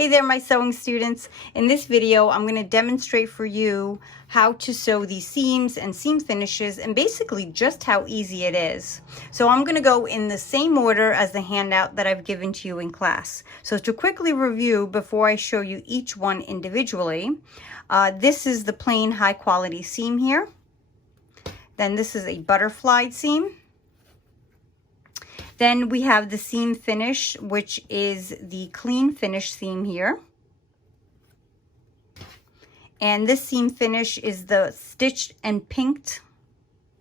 Hey there, my sewing students. In this video, I'm going to demonstrate for you how to sew these seams and seam finishes and basically just how easy it is. So I'm going to go in the same order as the handout that I've given to you in class. So to quickly review before I show you each one individually, this is the plain high quality seam here. Then this is a butterflied seam. Then we have the seam finish, which is the clean finish seam here. And this seam finish is the stitched and pinked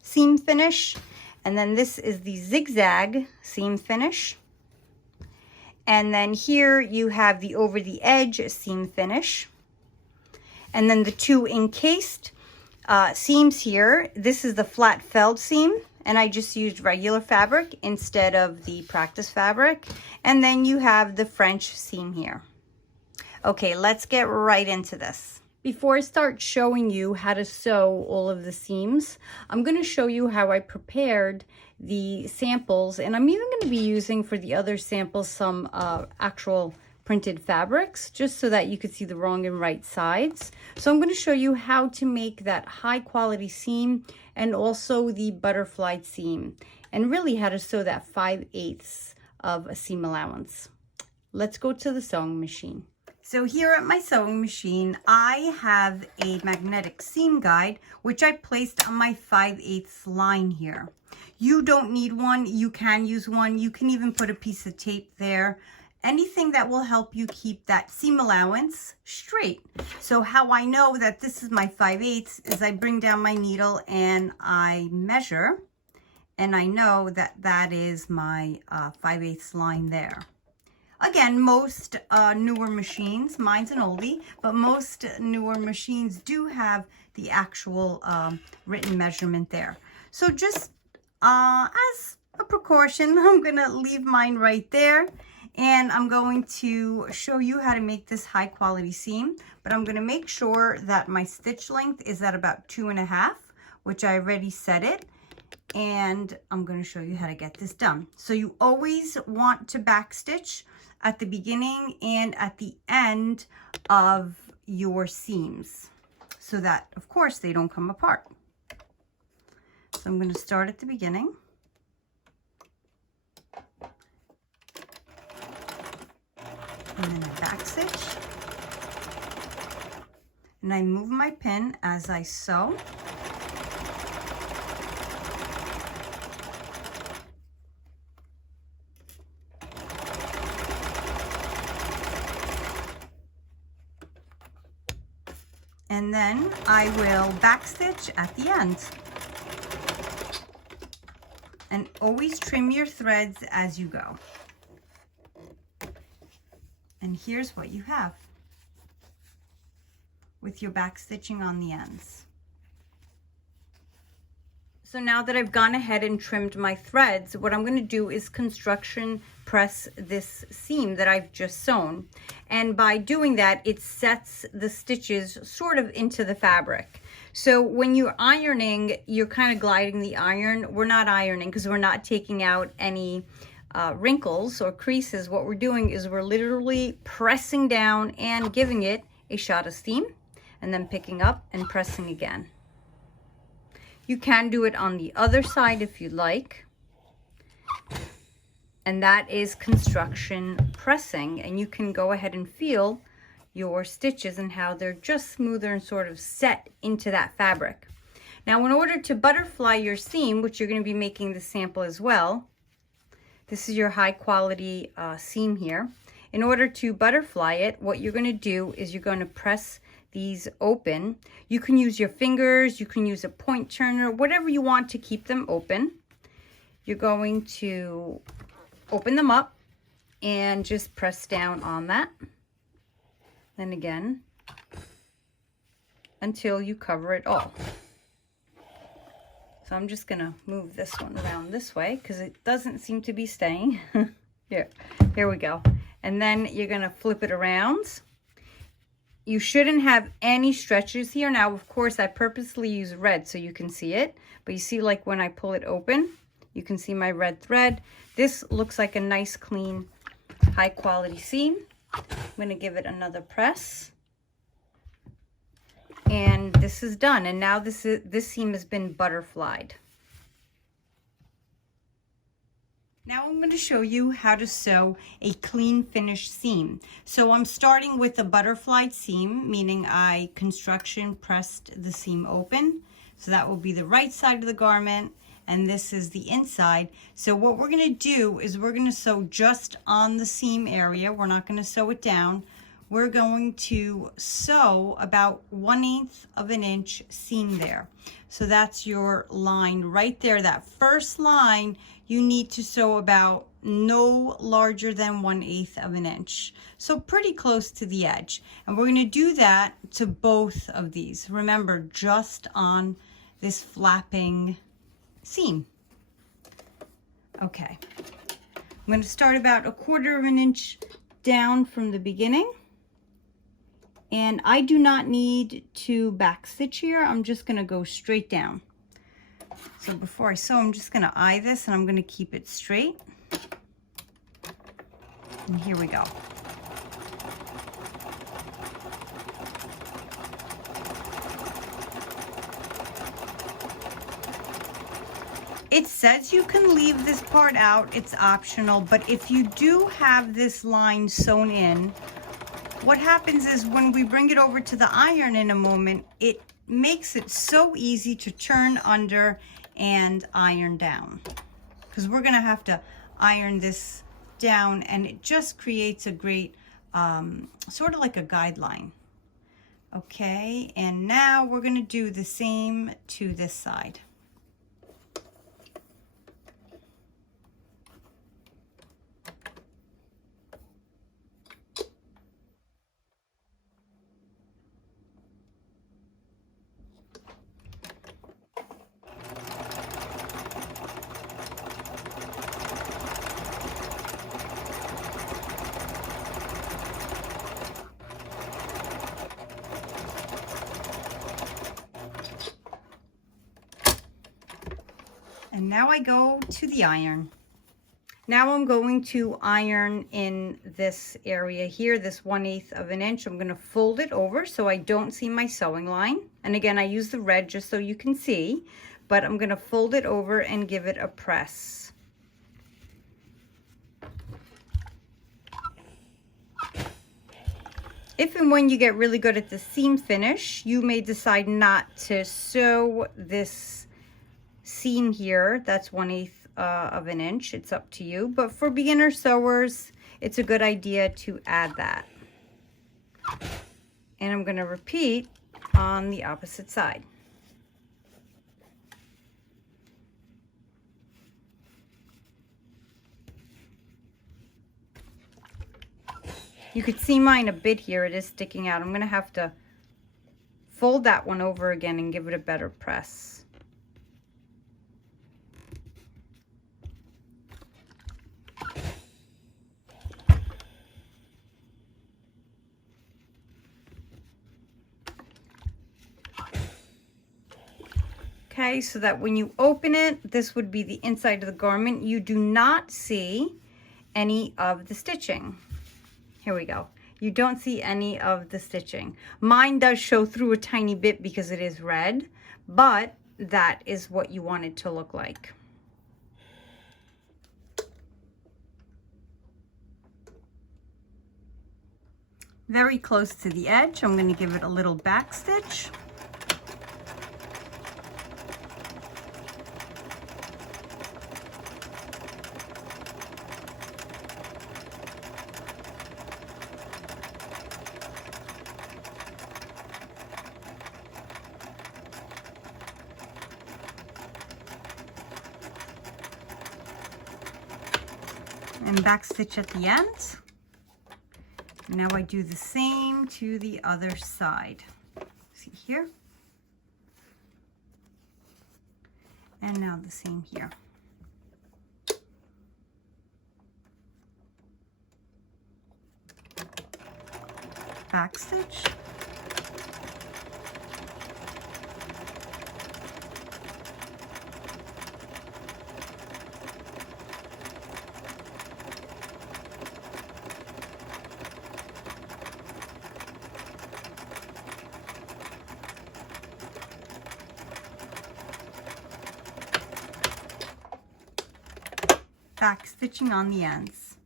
seam finish. And then this is the zigzag seam finish. And then here you have the over the edge seam finish. And then the two encased seams here. This is the flat felled seam. And I just used regular fabric instead of the practice fabric. And then you have the French seam here. Okay, let's get right into this. Before I start showing you how to sew all of the seams, I'm going to show you how I prepared the samples. And I'm even going to be using for the other samples some actual printed fabrics, just so that you could see the wrong and right sides. So I'm going to show you how to make that high quality seam and also the butterfly seam, and really how to sew that 5/8 of a seam allowance. Let's go to the sewing machine. So here at my sewing machine, I have a magnetic seam guide, which I placed on my 5/8 line here. You don't need one. You can use one. You can even put a piece of tape there. Anything that will help you keep that seam allowance straight. So how I know that this is my 5/8 is I bring down my needle and I measure, and I know that that is my 5/8 line there. Again, most newer machines, mine's an oldie, but most newer machines do have the actual written measurement there. So just as a precaution, I'm gonna leave mine right there. And I'm going to show you how to make this high quality seam, but I'm going to make sure that my stitch length is at about 2.5, which I already set it. And I'm going to show you how to get this done. So you always want to back stitch at the beginning and at the end of your seams so that, of course, they don't come apart. So I'm going to start at the beginning. And then I back stitch, and I move my pin as I sew. And then I will back stitch at the end. And always trim your threads as you go. And here's what you have with your back stitching on the ends. So now that I've gone ahead and trimmed my threads, what I'm going to do is construction press this seam that I've just sewn. And by doing that, it sets the stitches sort of into the fabric. So when you're ironing, you're kind of gliding the iron. We're not ironing because we're not taking out any wrinkles or creases. What we're doing is we're literally pressing down and giving it a shot of steam, and then picking up and pressing again. You can do it on the other side if you'd like, and that is construction pressing, and you can go ahead and feel your stitches and how they're just smoother and sort of set into that fabric. Now, in order to butterfly your seam, which you're going to be making the sample as well, this is your high quality seam here. In order to butterfly it, what you're going to do is you're going to press these open. You can use your fingers, you can use a point turner, whatever you want to keep them open. You're going to open them up and just press down on that. Then again, until you cover it all. So I'm just going to move this one around this way because it doesn't seem to be staying. Here we go. And then you're going to flip it around. You shouldn't have any stretches here. Now, of course, I purposely use red so you can see it. But you see, like when I pull it open, you can see my red thread. This looks like a nice, clean, high quality seam. I'm going to give it another press. And this is done. And now this seam has been butterflied. Now I'm going to show you how to sew a clean finish seam. So I'm starting with a butterflied seam, meaning I construction pressed the seam open. So that will be the right side of the garment, and this is the inside. So what we're going to do is we're going to sew just on the seam area. We're not going to sew it down. We're going to sew about 1/8 of an inch seam there. So that's your line right there. That first line, you need to sew about no larger than 1/8 of an inch. So pretty close to the edge. And we're going to do that to both of these. Remember, just on this flapping seam. Okay. I'm going to start about 1/4 of an inch down from the beginning. And I do not need to back stitch here. I'm just going to go straight down. So before I sew, I'm just going to eye this, and I'm going to keep it straight. And here we go. It says you can leave this part out. It's optional, but if you do have this line sewn in, what happens is when we bring it over to the iron in a moment, it makes it so easy to turn under and iron down, because we're going to have to iron this down, and it just creates a great sort of like a guideline. Okay, and now we're going to do the same to this side. And now I go to the iron. Now I'm going to iron in this area here, this 1/8 of an inch. I'm going to fold it over so I don't see my sewing line. And again, I use the red just so you can see, but I'm going to fold it over and give it a press. If and when you get really good at the seam finish, you may decide not to sew this seam here. That's 1/8 of an inch. It's up to you, but for beginner sewers, it's a good idea to add that. And I'm going to repeat on the opposite side. You could see mine a bit here. It is sticking out. I'm going to have to fold that one over again and give it a better press. Okay, so that when you open it, this would be the inside of the garment. You do not see any of the stitching. Here we go. You don't see any of the stitching. Mine does show through a tiny bit because it is red, but that is what you want it to look like. Very close to the edge, I'm going to give it a little back stitch. And back stitch at the end. Now I do the same to the other side. See here? And now the same here. Back stitch. back stitching on the ends.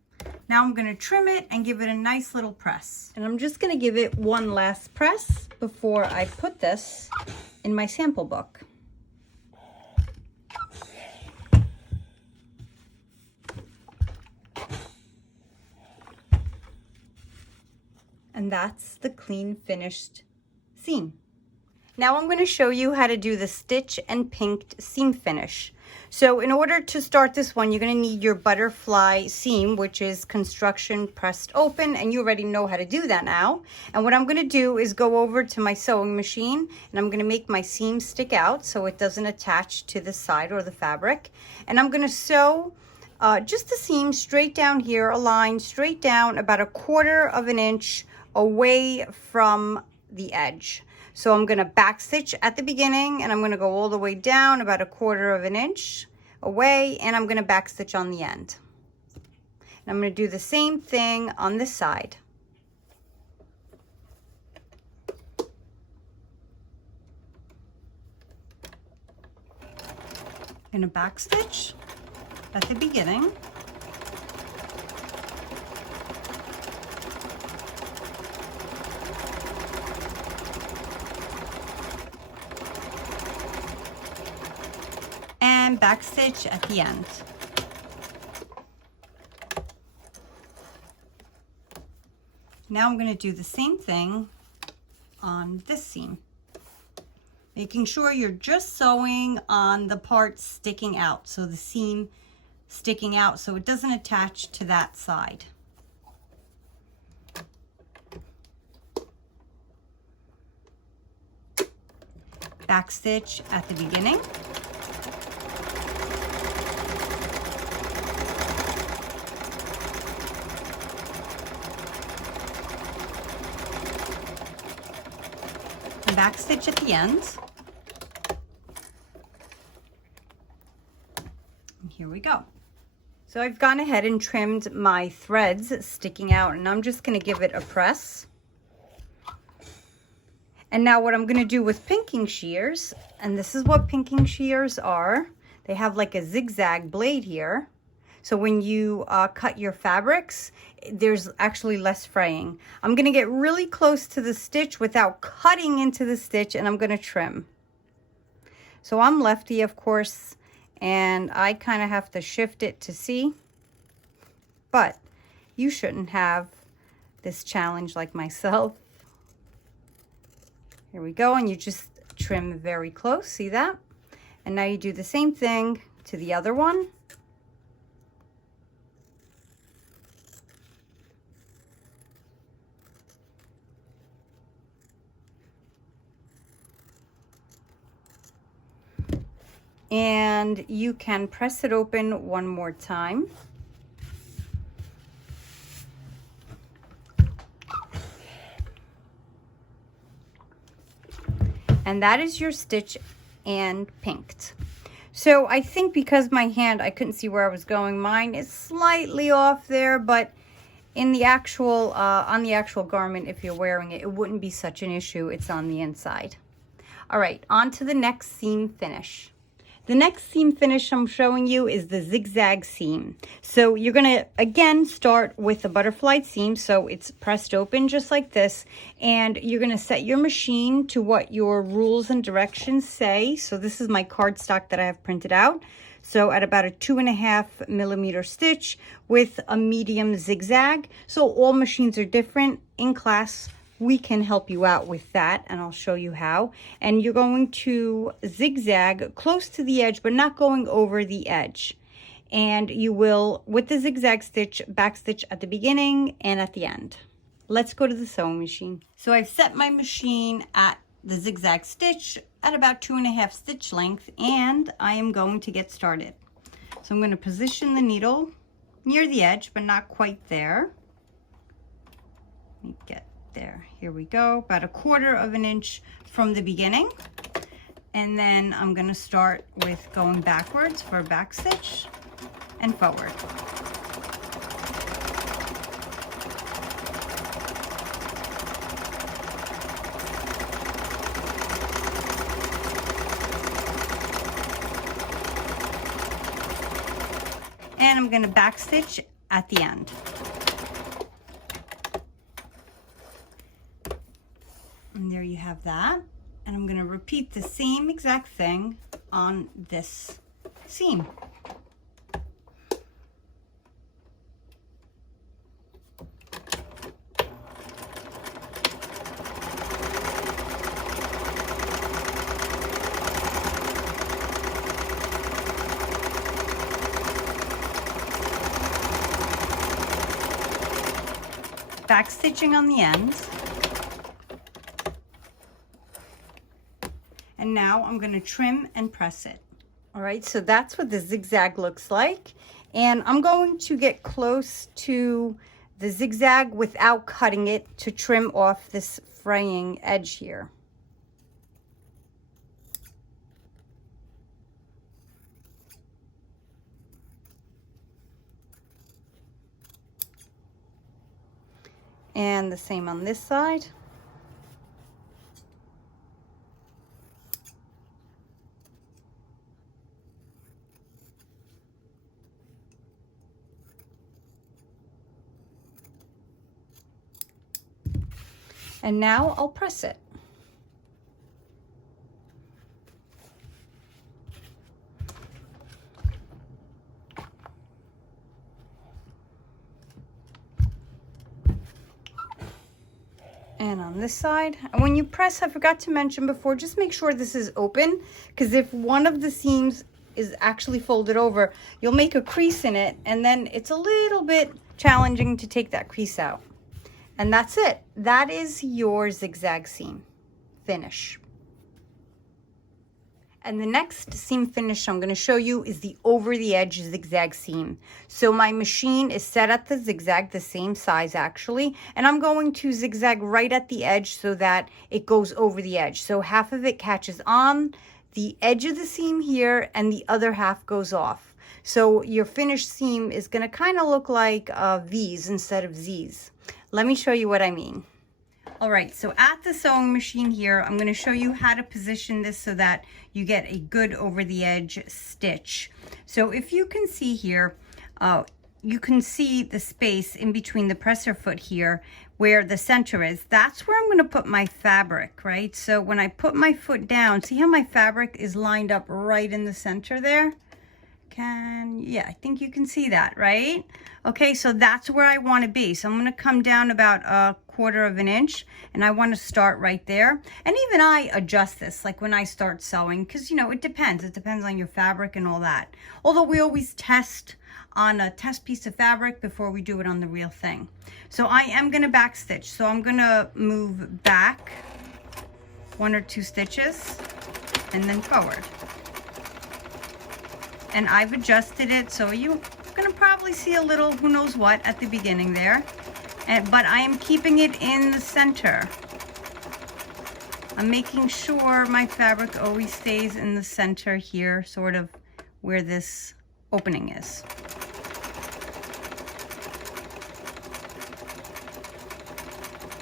Now I'm going to trim it and give it a nice little press. And I'm just going to give it one last press before I put this in my sample book. And that's the clean finished seam. Now I'm going to show you how to do the stitch and pinked seam finish. So in order to start this one, you're going to need your butterfly seam, which is construction pressed open, and you already know how to do that now. And what I'm going to do is go over to my sewing machine, and I'm going to make my seam stick out so it doesn't attach to the side or the fabric. And I'm going to sew just the seam straight down here, a line straight down about 1/4 of an inch away from the edge. So I'm going to back stitch at the beginning, and I'm going to go all the way down about 1/4 of an inch away, and I'm going to back stitch on the end. And I'm going to do the same thing on this side. I'm going to back stitch at the beginning. And back stitch at the end. Now I'm going to do the same thing on this seam, making sure you're just sewing on the part sticking out, so the seam sticking out so it doesn't attach to that side. Back stitch at the beginning. Back stitch at the end. And here we go. So I've gone ahead and trimmed my threads sticking out, and I'm just going to give it a press. And now what I'm going to do with pinking shears, and this is what pinking shears are, they have like a zigzag blade here. So when you cut your fabrics, there's actually less fraying. I'm going to get really close to the stitch without cutting into the stitch, and I'm going to trim. So I'm lefty, of course, and I kind of have to shift it to see. But you shouldn't have this challenge like myself. Here we go, and you just trim very close, see that? And now you do the same thing to the other one. And you can press it open one more time. And that is your stitch and pinked. So I think because my hand, I couldn't see where I was going, mine is slightly off there, but in the actual, on the actual garment, if you're wearing it, it wouldn't be such an issue. It's on the inside. All right, on to the next seam finish. The next seam finish I'm showing you is the zigzag seam. So you're going to, again, start with the butterflied seam. So it's pressed open just like this. And you're going to set your machine to what your rules and directions say. So this is my cardstock that I have printed out. So at about a 2.5 millimeter stitch with a medium zigzag. So all machines are different. In class, we can help you out with that, and I'll show you how. And you're going to zigzag close to the edge, but not going over the edge. And you will, with the zigzag stitch, back stitch at the beginning and at the end. Let's go to the sewing machine. So I've set my machine at the zigzag stitch at about 2.5 stitch length, and I am going to get started. So I'm going to position the needle near the edge, but not quite there. Let me get there. Here we go, about 1/4 of an inch from the beginning. And then I'm going to start with going backwards for a back stitch and forward. And I'm going to backstitch at the end. And there you have that. And I'm going to repeat the same exact thing on this seam. Back stitching on the ends. And now I'm going to trim and press it. All right, so that's what the zigzag looks like. And I'm going to get close to the zigzag without cutting it to trim off this fraying edge here. And the same on this side. And now I'll press it. And on this side, and when you press, I forgot to mention before, just make sure this is open, because if one of the seams is actually folded over, you'll make a crease in it, and then it's a little bit challenging to take that crease out. And that's it. That is your zigzag seam finish. And the next seam finish I'm going to show you is the over the edge zigzag seam. So my machine is set at the zigzag, the same size actually, and I'm going to zigzag right at the edge so that it goes over the edge. So half of it catches on the edge of the seam here and the other half goes off. So your finished seam is going to kind of look like V's instead of Z's. Let me show you what I mean. All right, so at the sewing machine here, I'm going to show you how to position this so that you get a good over the edge stitch. So if you can see here, you can see the space in between the presser foot here where the center is. That's where I'm going to put my fabric, right? So when I put my foot down, see how my fabric is lined up right in the center there? Yeah, I think you can see that, right? Okay, so that's where I want to be. So I'm going to come down about 1/4 of an inch, and I want to start right there. And even I adjust this, like when I start sewing, because, you know, it depends. It depends on your fabric and all that. Although we always test on a test piece of fabric before we do it on the real thing. So I am going to back stitch. So I'm going to move back 1 or 2 stitches and then forward. And I've adjusted it, so you're going to probably see a little who knows what at the beginning there. But I am keeping it in the center. I'm making sure my fabric always stays in the center here, sort of where this opening is.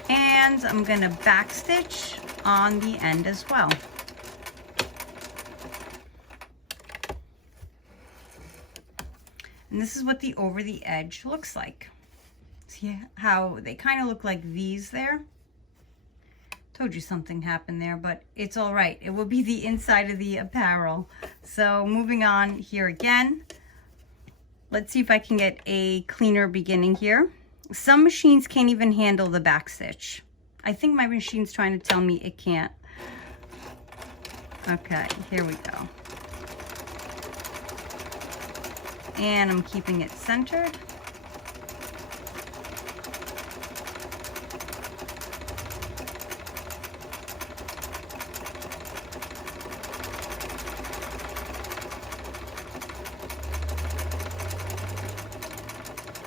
And I'm going to back stitch on the end as well. And this is what the over the edge looks like. See how they kind of look like V's there? Told you something happened there, but it's all right. It will be the inside of the apparel. So moving on here again. Let's see if I can get a cleaner beginning here. Some machines can't even handle the back stitch. I think my machine's trying to tell me it can't. Okay, here we go. And I'm keeping it centered.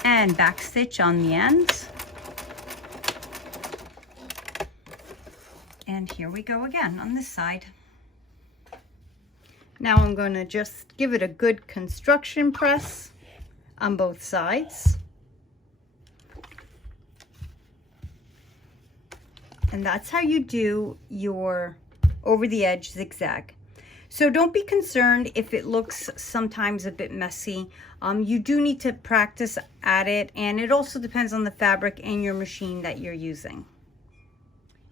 And back stitch on the ends. And here we go again on this side. Now I'm going to just give it a good construction press on both sides. And that's how you do your over the edge zigzag. So don't be concerned if it looks sometimes a bit messy. You do need to practice at it, and it also depends on the fabric and your machine that you're using.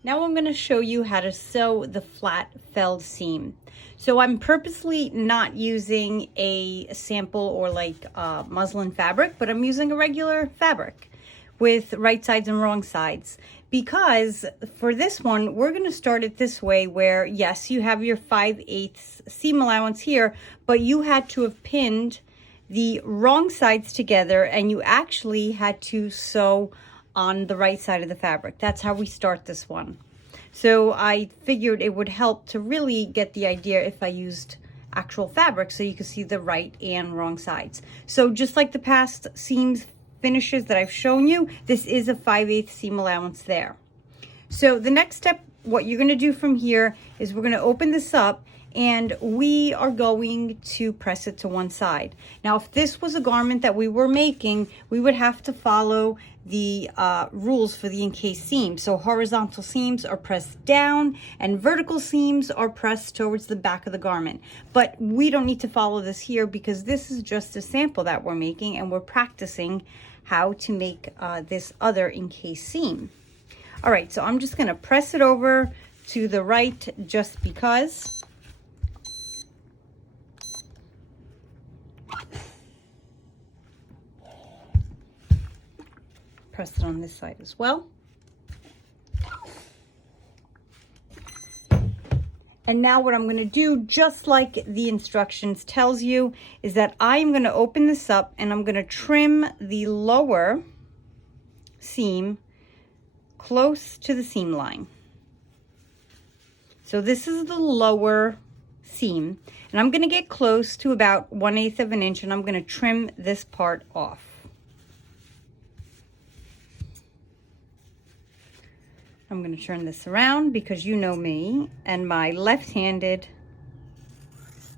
Now I'm going to show you how to sew the flat felled seam. So I'm purposely not using a sample or like muslin fabric, but I'm using a regular fabric with right sides and wrong sides. Because for this one, we're going to start it this way where, yes, you have your 5/8 seam allowance here, but you had to have pinned the wrong sides together and you actually had to sew on the right side of the fabric. That's how we start this one. So I figured it would help to really get the idea if I used actual fabric so you can see the right and wrong sides. So just like the past seams finishes that I've shown you, this is a 5/8 seam allowance there. So the next step, what you're going to do from here is we're going to open this up and we are going to press it to one side. Now, if this was a garment that we were making, we would have to follow the rules for the encased seam. So horizontal seams are pressed down and vertical seams are pressed towards the back of the garment. But we don't need to follow this here because this is just a sample that we're making and we're practicing how to make this other encased seam. All right, so I'm just gonna press it over to the right just because. Press it on this side as well. And now what I'm going to do, just like the instructions tells you, is that I'm going to open this up and I'm going to trim the lower seam close to the seam line. So this is the lower seam, and I'm going to get close to about 1/8 of an inch, and I'm going to trim this part off. I'm going to turn this around because you know me and my left-handed,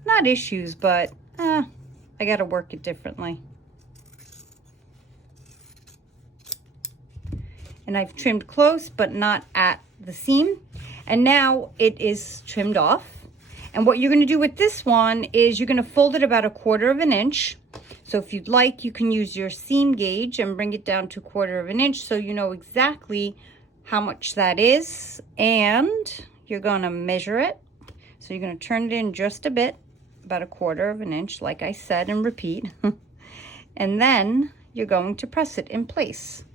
not issues, but I got to work it differently. And I've trimmed close, but not at the seam. And now it is trimmed off. And what you're going to do with this one is you're going to fold it about 1/4 of an inch. So if you'd like, you can use your seam gauge and bring it down to 1/4 of an inch so you know exactly how much that is, and you're going to measure it. So you're going to turn it in just a bit, about 1/4 of an inch, like I said, and repeat. And then you're going to press it in place.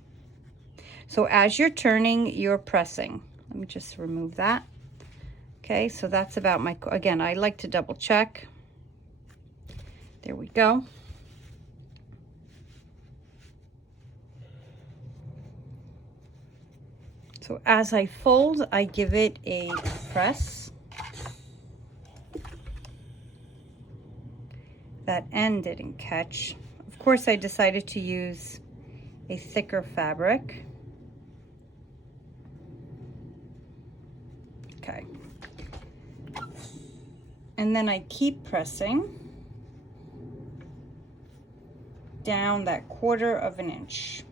So as you're turning, you're pressing. Let me just remove that. Okay, so that's about my, again, I like to double check. There we go. So as I fold, I give it a press. That end didn't catch. Of course, I decided to use a thicker fabric. Okay. And then I keep pressing down that 1/4 of an inch.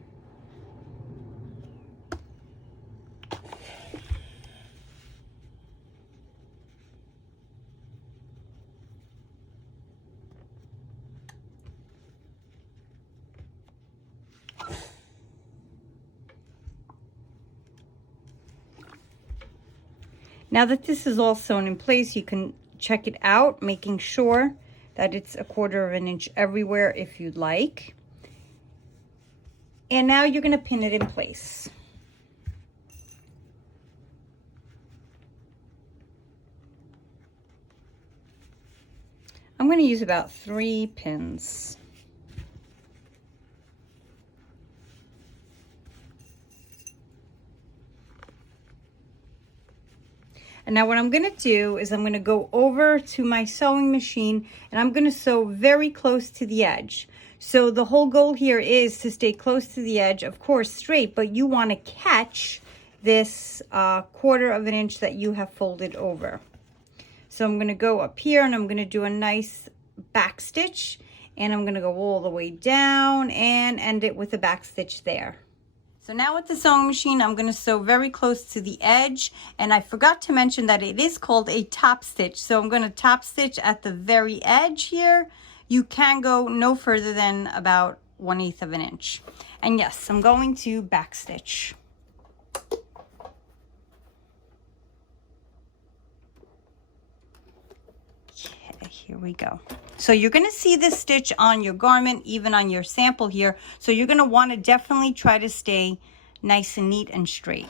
Now that this is all sewn in place, you can check it out, making sure that it's 1/4 of an inch everywhere if you'd like. And now you're going to pin it in place. I'm going to use about 3 pins. And now what I'm going to do is I'm going to go over to my sewing machine and I'm going to sew very close to the edge. So the whole goal here is to stay close to the edge, of course straight, but you want to catch this 1/4 of an inch that you have folded over. So I'm going to go up here and I'm going to do a nice back stitch, and I'm going to go all the way down and end it with a back stitch there. So now with the sewing machine, I'm going to sew very close to the edge, and I forgot to mention that it is called a top stitch. So I'm going to top stitch at the very edge here. You can go no further than about 1/8 of an inch. And yes, I'm going to back stitch. Okay, here we go. So you're going to see this stitch on your garment, even on your sample here. So you're going to want to definitely try to stay nice and neat and straight.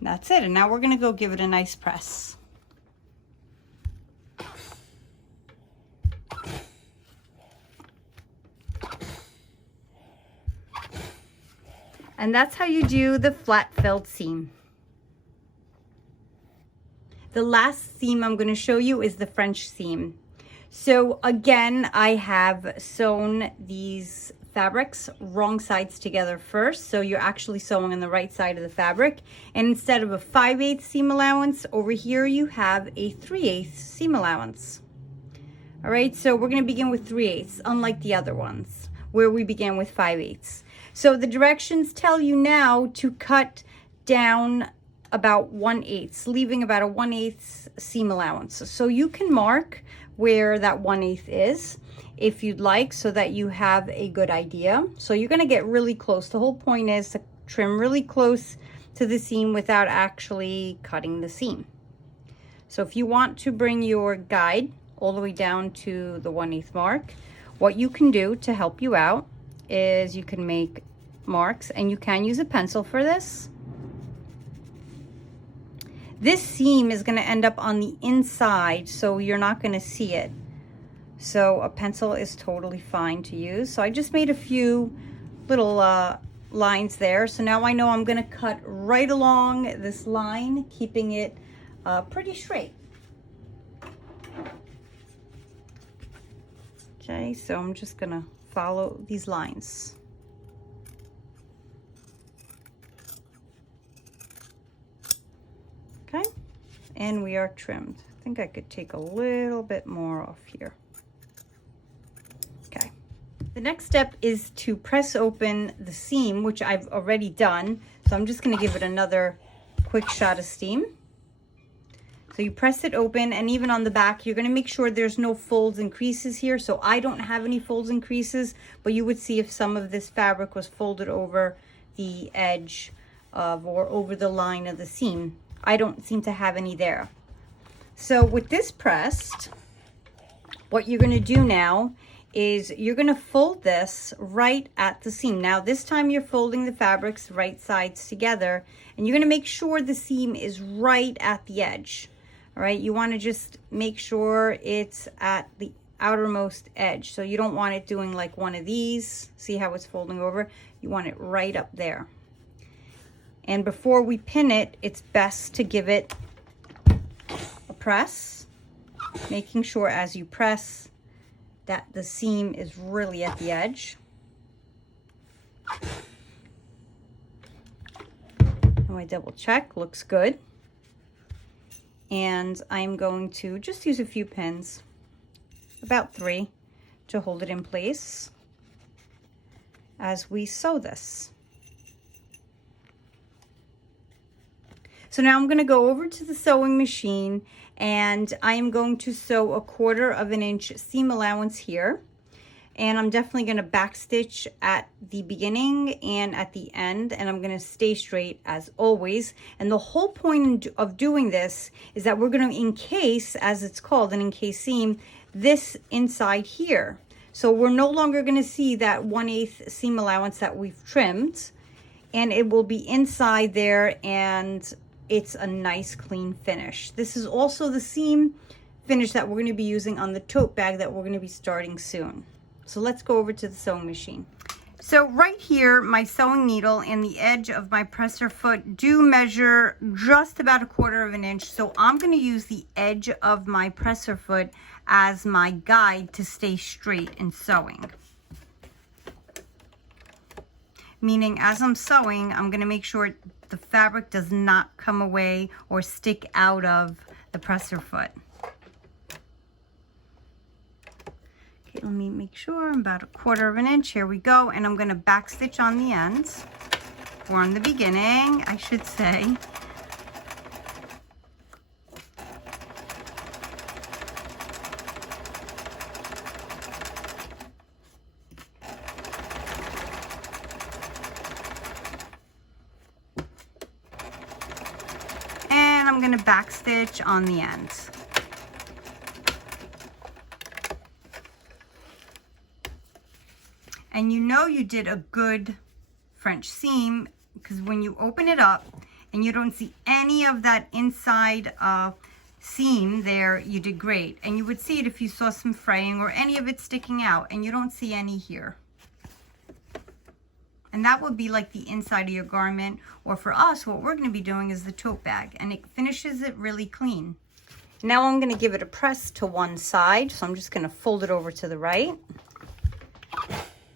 That's it, and now we're gonna go give it a nice press. And that's how you do the flat felled seam. The last seam I'm gonna show you is the French seam. So again, I have sewn these fabrics wrong sides together first. So you're actually sewing on the right side of the fabric. And instead of a 5/8 seam allowance, over here you have a 3/8 seam allowance. All right, so we're gonna begin with 3/8, unlike the other ones, where we began with 5/8. So the directions tell you now to cut down about 1/8, leaving about a 1/8 seam allowance. So you can mark where that 1/8 is if you'd like, so that you have a good idea. So you're going to get really close. The whole point is to trim really close to the seam without actually cutting the seam. So if you want to bring your guide all the way down to the 1/8 mark, what you can do to help you out is you can make marks, and you can use a pencil for this. This seam is going to end up on the inside, so you're not going to see it. So a pencil is totally fine to use. So I just made a few little lines there. So now I know I'm going to cut right along this line, keeping it pretty straight. Okay, so I'm just going to follow these lines. Okay, and we are trimmed. I think I could take a little bit more off here. Okay, the next step is to press open the seam, which I've already done. So I'm just going to give it another quick shot of steam. So you press it open, and even on the back, you're going to make sure there's no folds and creases here. So I don't have any folds and creases, but you would see if some of this fabric was folded over the edge of, or over the line of the seam. I don't seem to have any there. So with this pressed, what you're going to do now is you're going to fold this right at the seam. Now this time you're folding the fabrics right sides together, and you're going to make sure the seam is right at the edge. All right, you want to just make sure it's at the outermost edge. So you don't want it doing like one of these. See how it's folding over? You want it right up there. And before we pin it, it's best to give it a press, making sure as you press that the seam is really at the edge. Now I double check, looks good. And I'm going to just use a few pins, about 3, to hold it in place as we sew this. So now I'm going to go over to the sewing machine, and I am going to sew a 1/4 inch seam allowance here. And I'm definitely going to backstitch at the beginning and at the end, and I'm going to stay straight as always. And the whole point of doing this is that we're going to encase, as it's called, an encase seam, this inside here. So we're no longer going to see that 1/8 seam allowance that we've trimmed, and it will be inside there, and it's a nice clean finish. This is also the seam finish that we're going to be using on the tote bag that we're going to be starting soon. So let's go over to the sewing machine. So right here, my sewing needle and the edge of my presser foot do measure just about 1/4 inch. So I'm going to use the edge of my presser foot as my guide to stay straight in sewing. Meaning as I'm sewing, I'm going to make sure the fabric does not come away or stick out of the presser foot. Let me make sure I'm about 1/4 inch. Here we go. And I'm going to back stitch on the ends, or on the beginning, I should say. And I'm going to back stitch on the ends. And you know you did a good French seam because when you open it up and you don't see any of that inside seam there, you did great. And you would see it if you saw some fraying or any of it sticking out, and you don't see any here. And that would be like the inside of your garment, or for us, what we're going to be doing is the tote bag, and it finishes it really clean. Now I'm going to give it a press to one side, so I'm just going to fold it over to the right.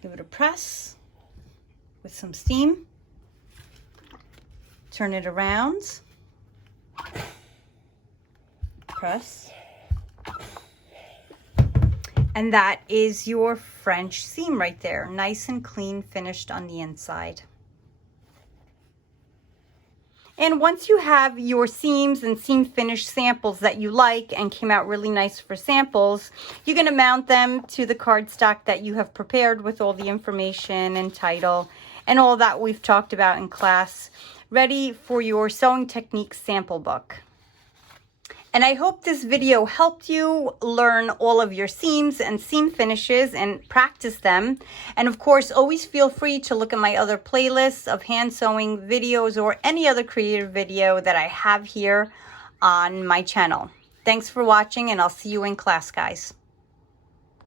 Give it a press with some steam. Turn it around. Press. And that is your French seam right there. Nice and clean, finished on the inside. And once you have your seams and seam finish samples that you like and came out really nice for samples, you're going to mount them to the cardstock that you have prepared with all the information and title and all that we've talked about in class, ready for your sewing techniques sample book. And I hope this video helped you learn all of your seams and seam finishes and practice them. And of course, always feel free to look at my other playlists of hand sewing videos or any other creative video that I have here on my channel. Thanks for watching, and I'll see you in class, guys.